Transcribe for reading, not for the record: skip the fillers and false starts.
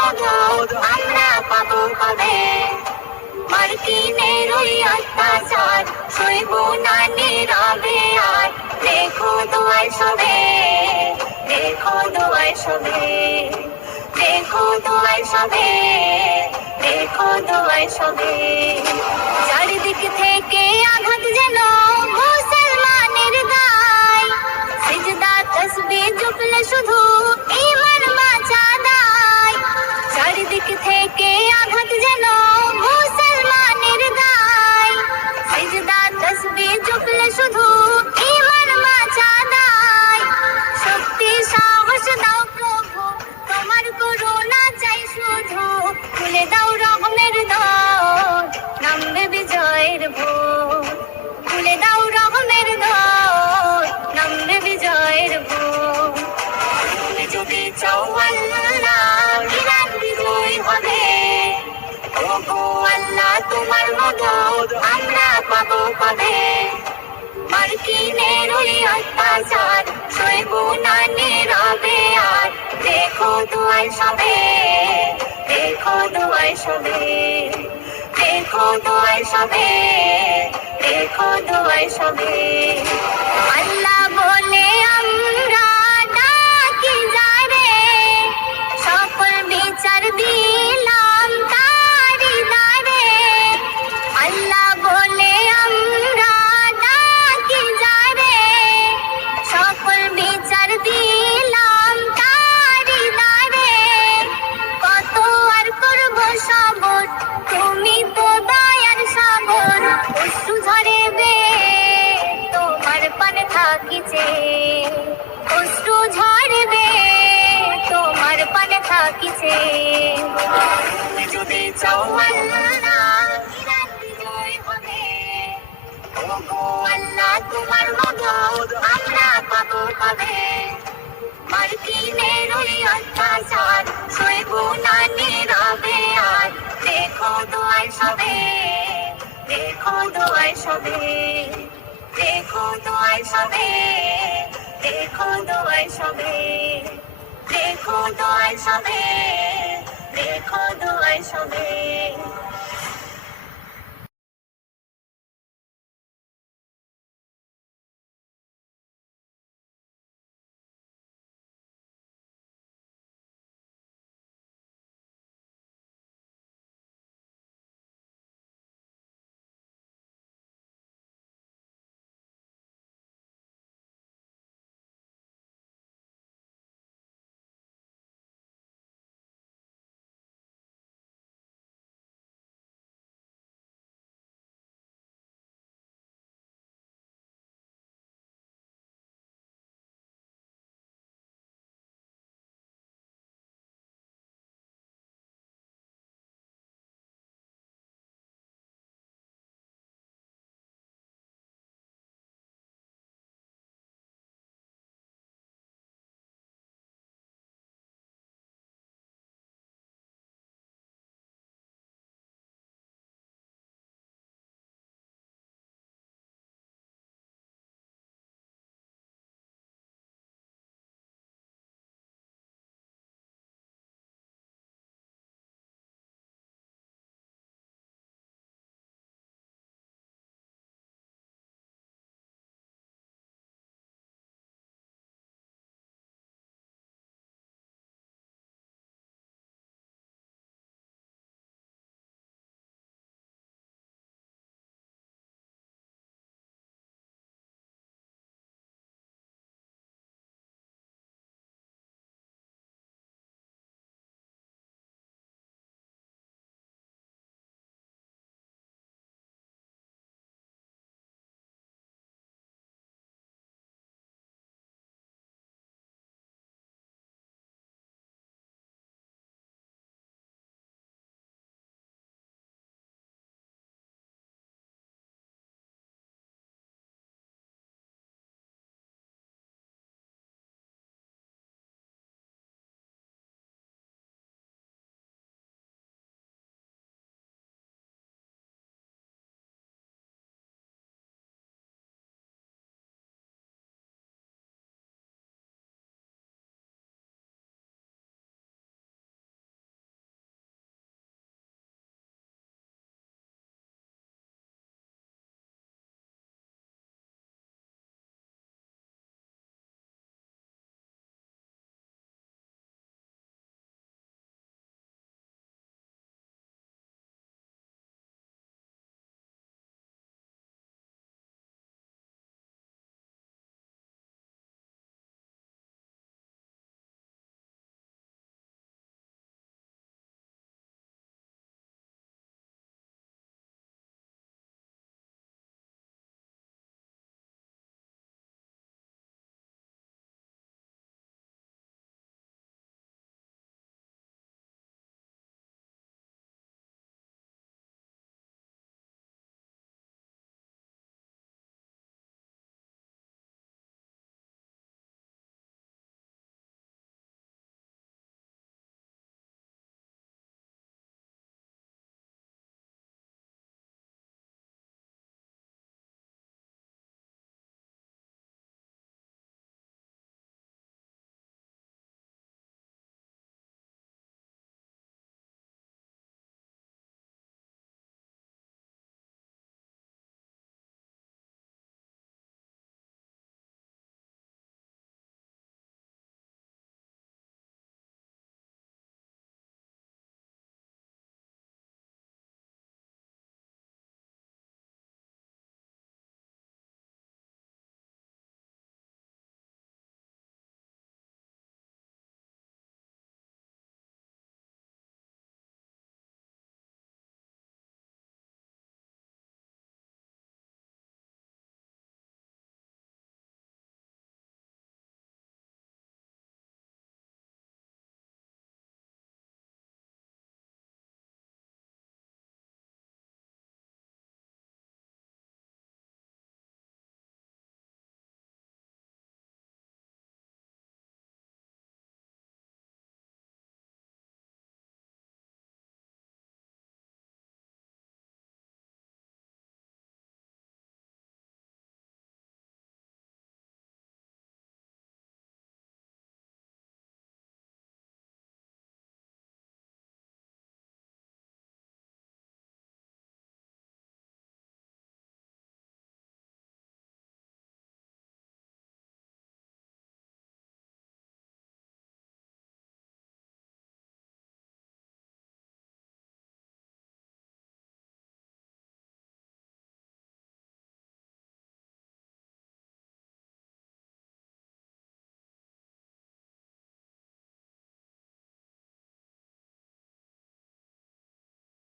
মদত আমরা পাবো কবে? মার্কিনের ওই অত্যাচার সইব না নীরবে আর। দেখো দোয়ায় সবে, দেখো দোয়ায় সবে, দেখো দোয়ায় সবে, দেখো দোয়ায় সবে। চারিদিক থেকে আঘাত যেন মুসলমানের গায়, সিজদা তাসবিহ জপলে শুধু ঈমান বাঁচা দায়। চারিদিক থেকে আঘাত যেন মুসলমানের গায়, সিজদা তাসবিহ জপলে শুধু ঈমান বাঁচা দায়। শক্তি সাহস দাও প্রভু, তোমার করুণা চাই শুধু। খুলে দাও রহমের দ্বার, নামবে বিজয়ের ভোর। খুলে দাও রহমের দ্বার, নামবে বিজয়ের ভোর। তুমি যদি চাও আল্লাহ, ইরান বিজয় হবে। ওগো আল্লাহ, তোমার মদত আমরা পাবো কবে? মার্কিনের ওই অত্যাচার সইব না নীরবে আর। দেখো দোয়ায় সবে, দেখো দোয়ায় সবে, দেখো দোয়ায় সবে, দেখো দোয়ায় সবে। আল্লাহ বলে আমরা ডাকি যারে, সকল বিচার দিলাম তারি দ্বারে। আল্লাহ বলে আমরা ডাকি যারে, সকল বিচার দিলাম তারি দ্বারে। কত আর করব সবর, তুমি তো দয়ার সাগর। অশ্রু ঝরেবে তোমার পানে থাকিছে, অশ্রু ঝরবে তোমার পানে থাকিছে। তুমি যদি চাও আল্লাহ, ইরান বিজয় হবে। ওগো আল্লাহ, তোমার মদত আমরা পাবো কবে? মার্কিনের ওই অত্যাচার সইব না নীরবে আর। দেখো দোয়ায় সবে, দেখো দোয়ায় সবে, দেখো দোয়ায় সবে, দেখো দোয়ায় সবে, দেখো দোয়ায় সবে, দেখো দোয়ায় সবে।